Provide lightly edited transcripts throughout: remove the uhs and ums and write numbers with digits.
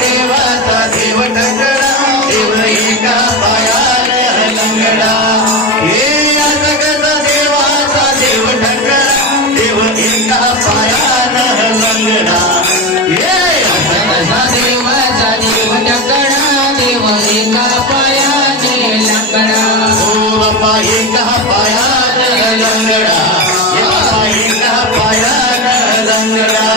देवाचा देव टकरा देव एका पायाने लंगडा देवाचा देव टकरा देव एका पायाने लंगडा देवाचा देव टकरा देव एका पायाने लंगडा ओ बापा एका पायाने लंगडा बापा एका पायाने लंगडा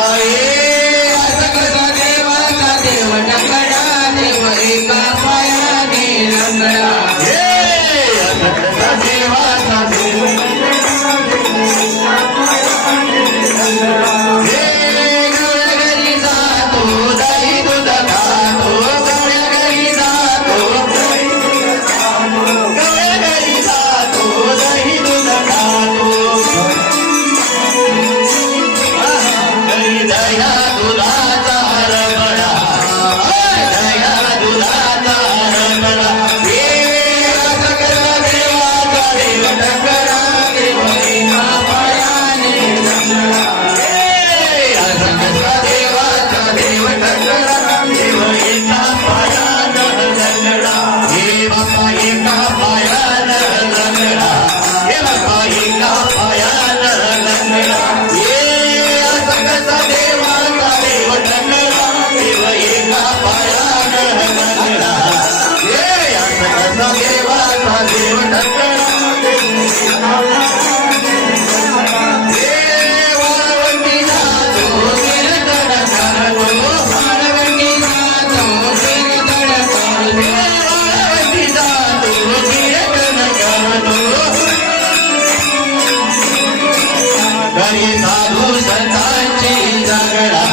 साधू संतांची जगडा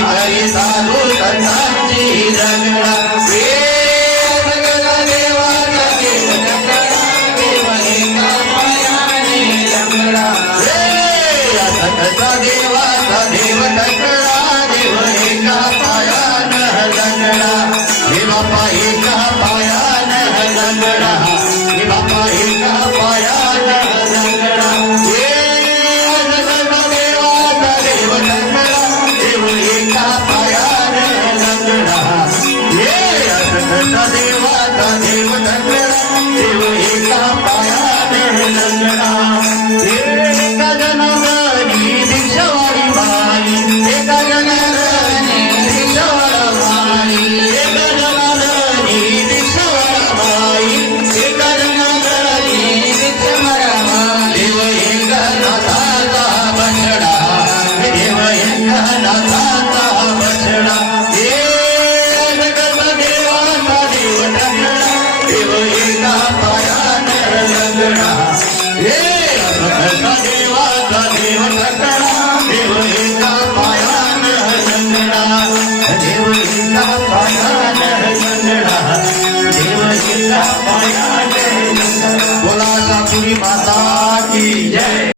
घरी साधू संतांची जगडा देवाचा देव टकरा देव एका पायाने लंगडा देवाचा देव टकरा देव एका पायाने लंगडा हे बापा एका पायाने लंगडा हे बापा एका पायाने लंगडा देवाचा देव टकरा देव एका पायाने लंगडा एका जनावरांनी भिक्षावारी बाई एका जनावरांनी भिक्षावारी बाई एका जनावरांनी भिक्षावारी बाई एका जनावरांनी भिक्षावारी बाई देव एका नाथाचा बछडा देव एका नाथाचा बछडा देव एका पायाने लंगडा